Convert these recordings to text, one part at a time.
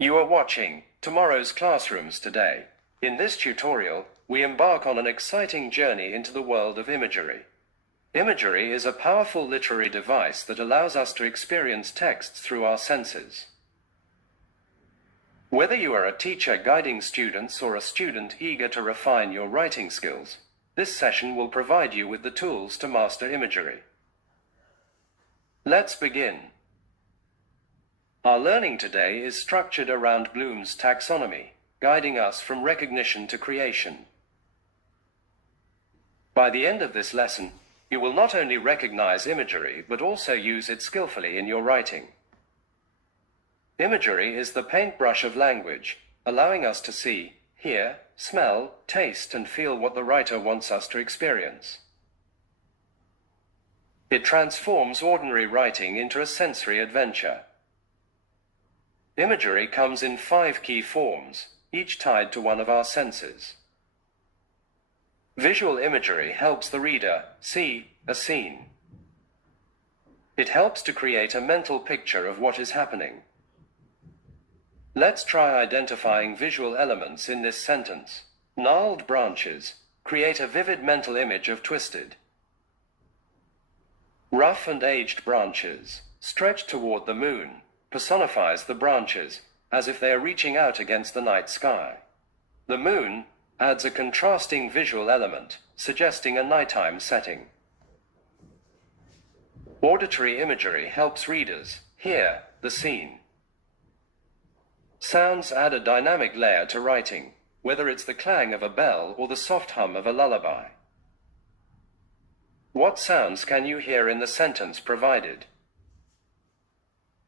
You are watching Tomorrow's Classrooms today. In this tutorial, we embark on an exciting journey into the world of imagery. Imagery is a powerful literary device that allows us to experience texts through our senses. Whether you are a teacher guiding students or a student eager to refine your writing skills, this session will provide you with the tools to master imagery. Let's begin. Our learning today is structured around Bloom's taxonomy, guiding us from recognition to creation. By the end of this lesson, you will not only recognize imagery, but also use it skillfully in your writing. Imagery is the paintbrush of language, allowing us to see, hear, smell, taste, and feel what the writer wants us to experience. It transforms ordinary writing into a sensory adventure. Imagery comes in 5 key forms, each tied to one of our senses. Visual imagery helps the reader see a scene. It helps to create a mental picture of what is happening. Let's try identifying visual elements in this sentence. Gnarled branches create a vivid mental image of twisted. Rough and aged branches, stretched toward the moon, personifies the branches as if they are reaching out against the night sky. The moon adds a contrasting visual element, suggesting a nighttime setting. Auditory imagery helps readers hear the scene. Sounds add a dynamic layer to writing, whether it's the clang of a bell or the soft hum of a lullaby. What sounds can you hear in the sentence provided?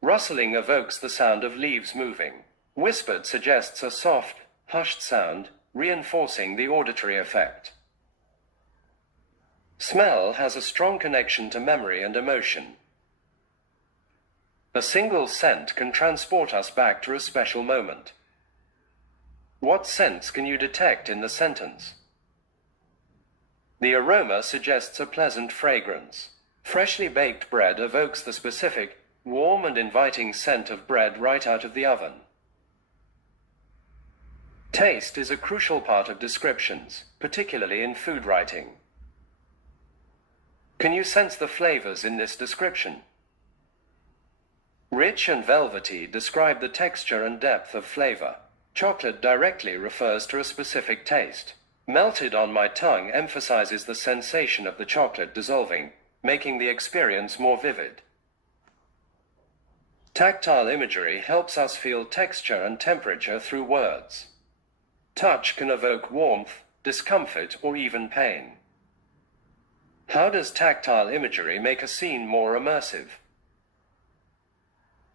Rustling evokes the sound of leaves moving. Whispered suggests a soft, hushed sound, reinforcing the auditory effect. Smell has a strong connection to memory and emotion. A single scent can transport us back to a special moment. What scents can you detect in the sentence? The aroma suggests a pleasant fragrance. Freshly baked bread evokes the specific, warm and inviting scent of bread right out of the oven. Taste is a crucial part of descriptions, particularly in food writing. Can you sense the flavors in this description? Rich and velvety describe the texture and depth of flavor. Chocolate directly refers to a specific taste. Melted on my tongue emphasizes the sensation of the chocolate dissolving, making the experience more vivid. Tactile imagery helps us feel texture and temperature through words. Touch can evoke warmth, discomfort, or even pain. How does tactile imagery make a scene more immersive?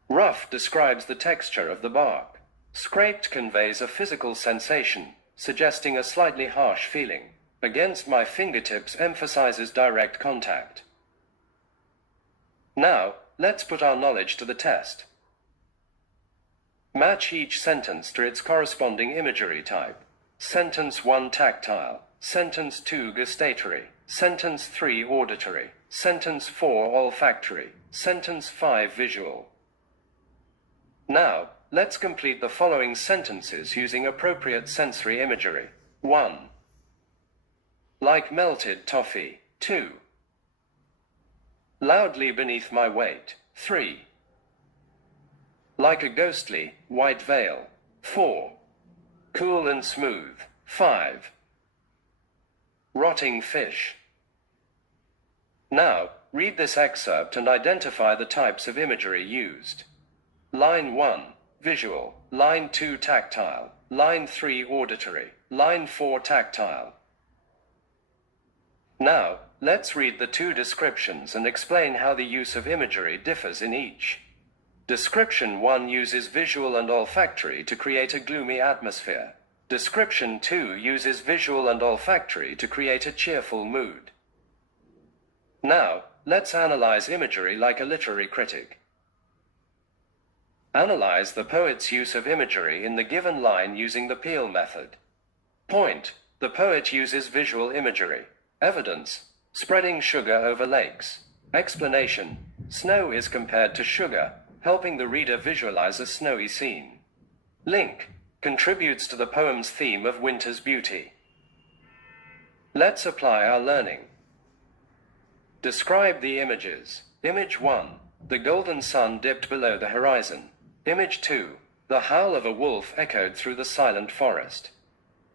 Rough describes the texture of the bark. Scraped conveys a physical sensation, suggesting a slightly harsh feeling. Against my fingertips emphasizes direct contact. Now, let's put our knowledge to the test. Match each sentence to its corresponding imagery type. Sentence 1 tactile, Sentence 2 gustatory, Sentence 3 auditory, Sentence 4 olfactory, Sentence 5 visual. Now, let's complete the following sentences using appropriate sensory imagery. 1. Like melted toffee. 2. Loudly beneath my weight. 3. Like a ghostly, white veil. 4. Cool and smooth. 5. Rotting fish. Now, read this excerpt and identify the types of imagery used. Line 1, visual. Line 2, tactile. Line 3, auditory. Line 4, tactile. Now, let's read the 2 descriptions and explain how the use of imagery differs in each. Description 1 uses visual and olfactory to create a gloomy atmosphere. Description 2 uses visual and olfactory to create a cheerful mood. Now, let's analyze imagery like a literary critic. Analyze the poet's use of imagery in the given line using the Peel method. Point: the poet uses visual imagery. Evidence: spreading sugar over lakes. Explanation: snow is compared to sugar, helping the reader visualize a snowy scene. Link contributes to the poem's theme of winter's beauty. Let's apply our learning. Describe the images. Image 1. The golden sun dipped below the horizon. Image 2. The howl of a wolf echoed through the silent forest.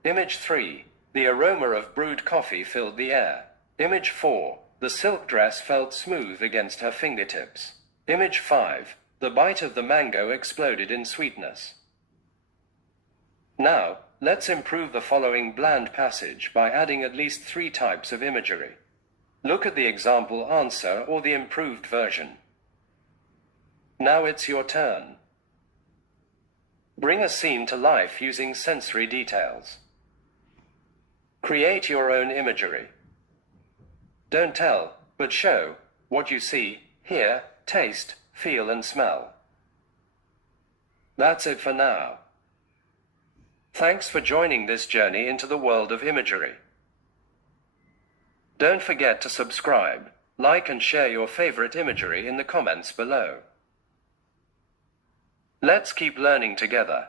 Image 3. The aroma of brewed coffee filled the air. Image 4. The silk dress felt smooth against her fingertips. Image 5. The bite of the mango exploded in sweetness. Now, let's improve the following bland passage by adding at least 3 types of imagery. Look at the example answer or the improved version. Now it's your turn. Bring a scene to life using sensory details. Create your own imagery. Don't tell, but show what you see, hear, taste, feel, and smell. That's it for now. Thanks for joining this journey into the world of imagery. Don't forget to subscribe, like, and share your favorite imagery in the comments below. Let's keep learning together.